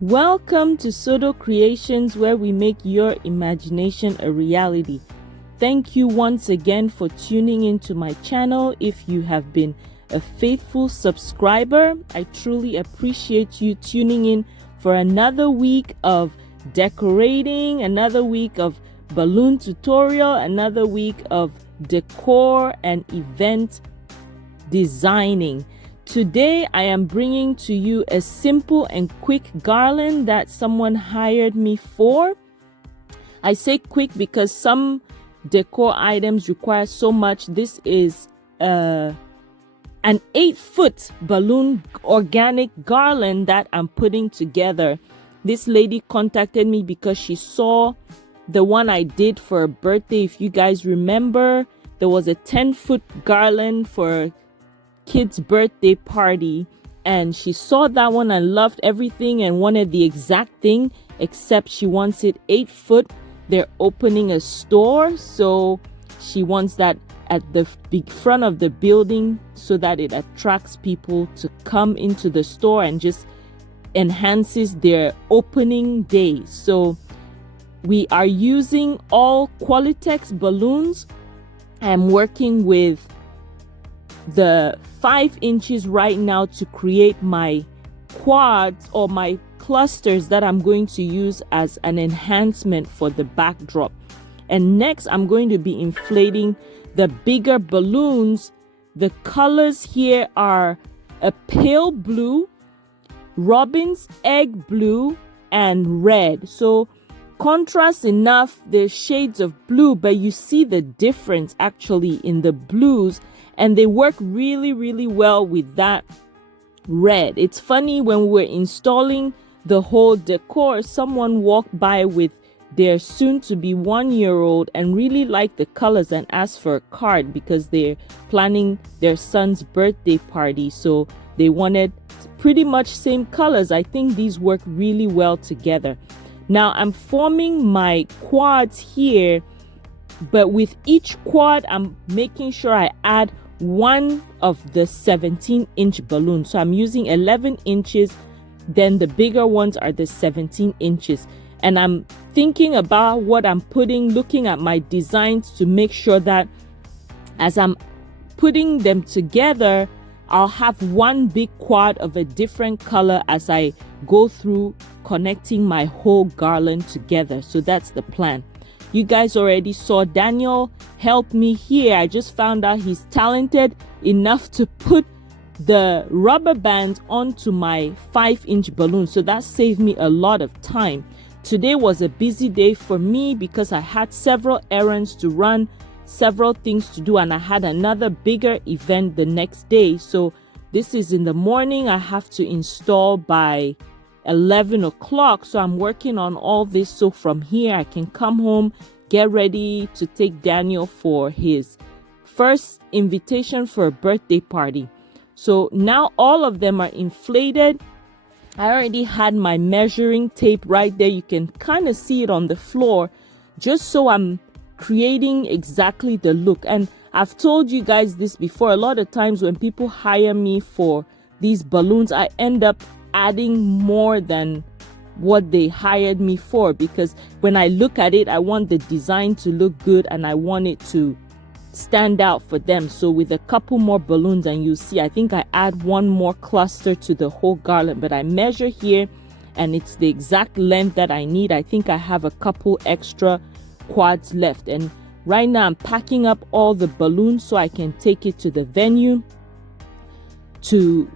Welcome to Sodo Creations, where we make your imagination a reality. Thank you once again for tuning into my channel. If you have been a faithful subscriber, I truly appreciate you tuning in for another week of decorating, another week of balloon tutorial, another week of decor and event designing. Today I am bringing to you a simple and quick garland that someone hired me for. I say quick because some decor items require so much. This is an 8-foot balloon organic garland that I'm putting together. This lady contacted me because she saw the one I did for her birthday. If you guys remember, there was a 10-foot garland for kid's birthday party, and she saw that one and loved everything and wanted the exact thing, except she wants it 8 foot. They're opening a store, so she wants that at the big front of the building so that it attracts people to come into the store and just enhances their opening day. So we are using all Qualitex balloons. I'm working with the 5 inches right now to create my quads or my clusters that I'm going to use as an enhancement for the backdrop. And next I'm going to be inflating the bigger balloons. The colors here are a pale blue, robin's egg blue, and red. So contrast enough, there's shades of blue, but you see the difference actually in the blues, and they work really, really well with that red. It's funny, when we're installing the whole decor, someone walked by with their soon-to-be 1-year-old and really liked the colors and asked for a card because they're planning their son's birthday party. So they wanted pretty much same colors. I think these work really well together. Now I'm forming my quads here, but with each quad, I'm making sure I add one of the 17-inch balloons. So I'm using 11 inches, then the bigger ones are the 17 inches. And I'm thinking about what I'm putting, looking at my designs to make sure that as I'm putting them together, I'll have one big quad of a different color as I go through connecting my whole garland together. So that's the plan. You guys already saw Daniel help me here. I just found out he's talented enough to put the rubber bands onto my 5-inch balloon. So that saved me a lot of time. Today was a busy day for me because I had several errands to run, several things to do, and I had another bigger event the next day. So this is in the morning. I have to install by 11 o'clock. So I'm working on all this. So from here, I can come home, get ready to take Daniel for his first invitation for a birthday party. So now all of them are inflated. I already had my measuring tape right there. You can kind of see it on the floor, just so I'm creating exactly the look. And I've told you guys this before. A lot of times when people hire me for these balloons, I end up adding more than what they hired me for, because when I look at it, I want the design to look good and I want it to stand out for them. So with a couple more balloons, and you see, I think I add one more cluster to the whole garland, but I measure here and it's the exact length that I need. I think I have a couple extra quads left, and right now I'm packing up all the balloons so I can take it to the venue to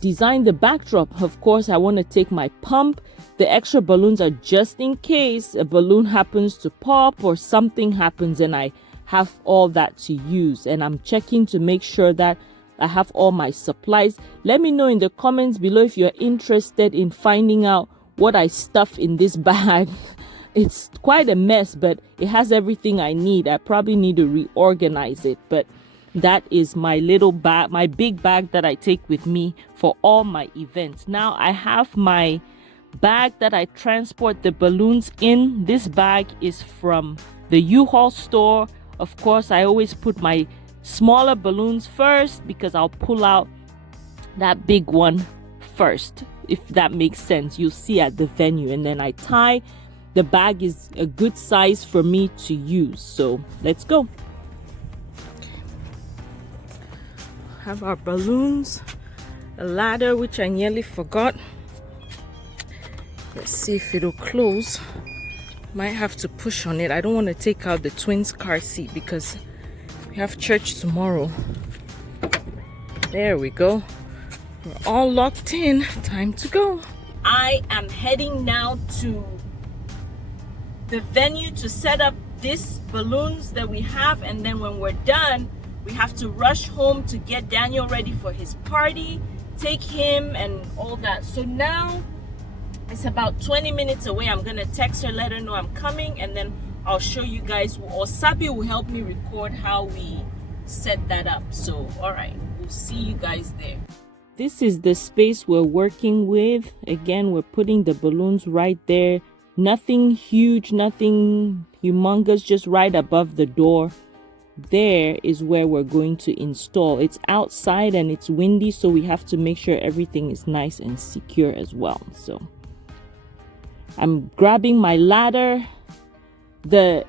design the backdrop. Of course, I want to take my pump. The extra balloons are just in case a balloon happens to pop or something happens and I have all that to use. And I'm checking to make sure that I have all my supplies. Let me know in the comments below if you're interested in finding out what I stuff in this bag. It's quite a mess, but it has everything I need. I probably need to reorganize it, but that is my little bag, my big bag that I take with me for all my events. Now I have my bag that I transport the balloons in. This bag is from the U-Haul store. Of course, I always put my smaller balloons first because I'll pull out that big one first. if that makes sense. You'll see at the venue. And then I tie. The bag is a good size for me to use. So let's go. Have our balloons, a ladder, which I nearly forgot. Let's see if it'll close. Might have to push on it. I don't want to take out the twins' car seat because we have church tomorrow. There we go. We're all locked in. Time to go. I am heading now to the venue to set up these balloons that we have, and then when we're done, we have to rush home to get Daniel ready for his party, take him and all that. So now it's about 20 minutes away. I'm gonna text her, let her know I'm coming, and then I'll show you guys, or Sabi will help me record how we set that up. So all right, we'll see you guys there. This is the space we're working with. Again, we're putting the balloons right there. Nothing huge, nothing humongous, just right above the door. There is where we're going to install. It's outside and it's windy, so we have to make sure everything is nice and secure as well. So I'm grabbing my ladder. The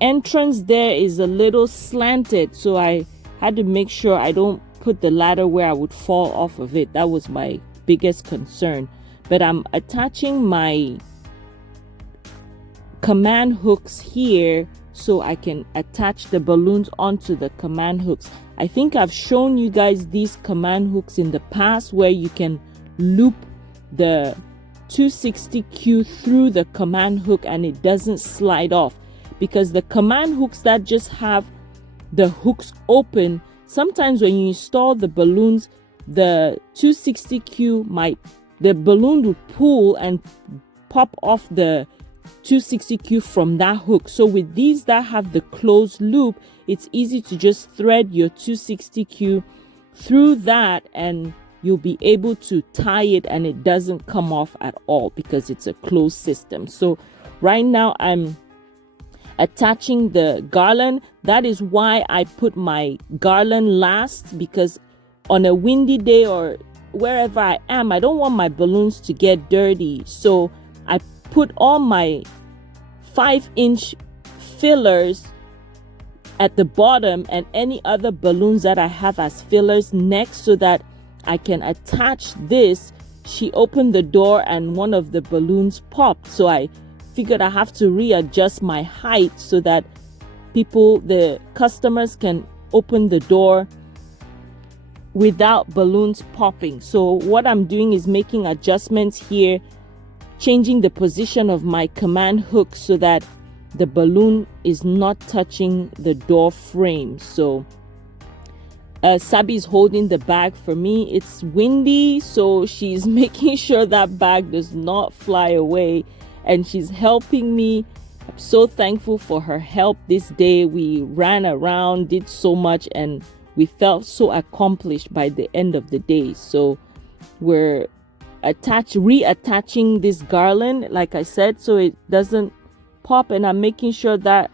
entrance there is a little slanted, so I had to make sure I don't put the ladder where I would fall off of it. That was my biggest concern. But I'm attaching my command hooks here so I can attach the balloons onto the command hooks. I think I've shown you guys these command hooks in the past where you can loop the 260Q through the command hook and it doesn't slide off, because the command hooks that just have the hooks open, sometimes when you install the balloons, the 260Q the balloon will pull and pop off the 260Q from that hook. So with these that have the closed loop, it's easy to just thread your 260Q through that and you'll be able to tie it and it doesn't come off at all because it's a closed system. So right now I'm attaching the garland. That is why I put my garland last, because on a windy day or wherever I am, I don't want my balloons to get dirty. So I put all my 5-inch fillers at the bottom and any other balloons that I have as fillers next so that I can attach this. She opened the door and one of the balloons popped. So I figured I have to readjust my height so that the customers can open the door without balloons popping. So what I'm doing is making adjustments here, changing the position of my command hook so that the balloon is not touching the door frame. So Sabi is holding the bag for me. It's windy, so she's making sure that bag does not fly away, and she's helping me. I'm so thankful for her help this day. We ran around, did so much, and we felt so accomplished by the end of the day. So we're reattaching this garland, like I said, so it doesn't pop, and I'm making sure that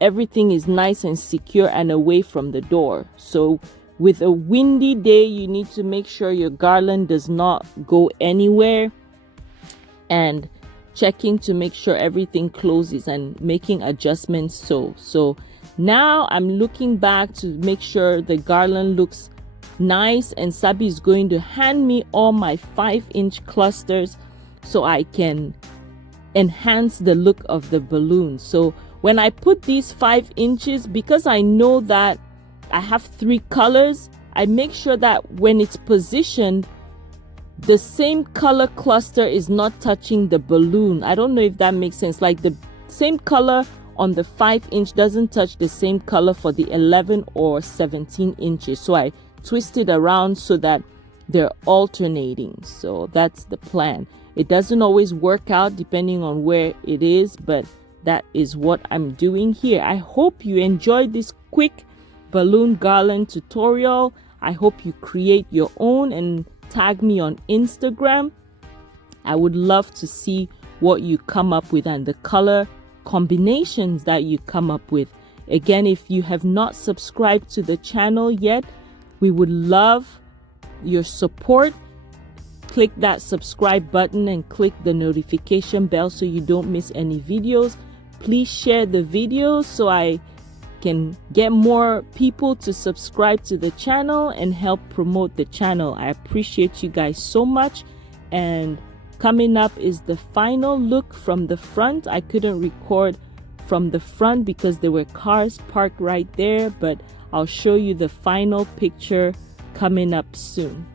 everything is nice and secure and away from the door. So with a windy day, you need to make sure your garland does not go anywhere, and checking to make sure everything closes and making adjustments. So now I'm looking back to make sure the garland looks nice, and Sabi is going to hand me all my 5-inch clusters so I can enhance the look of the balloon. So when I put these 5 inches, because I know that I have 3 colors, I make sure that when it's positioned, the same color cluster is not touching the balloon. I don't know if that makes sense. Like the same color on the 5-inch doesn't touch the same color for the 11 or 17 inches. So I twist it around so that they're alternating. So that's the plan. It doesn't always work out depending on where it is, but that is what I'm doing here. I hope you enjoyed this quick balloon garland tutorial. I hope you create your own and tag me on Instagram. I would love to see what you come up with and the color combinations that you come up with. Again, if you have not subscribed to the channel yet, we would love your support. click that subscribe button and click the notification bell so you don't miss any videos. Please share the videos so I can get more people to subscribe to the channel and help promote the channel. I appreciate you guys so much. And coming up is the final look from the front. I couldn't record from the front because there were cars parked right there, but I'll show you the final picture coming up soon.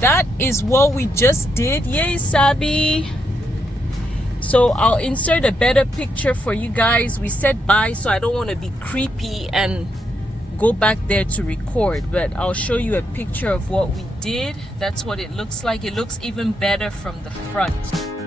That is what we just did. Yay, Sabi! So I'll insert a better picture for you guys. We said bye, so I don't want to be creepy and go back there to record, but I'll show you a picture of what we did. That's what it looks like. It looks even better from the front.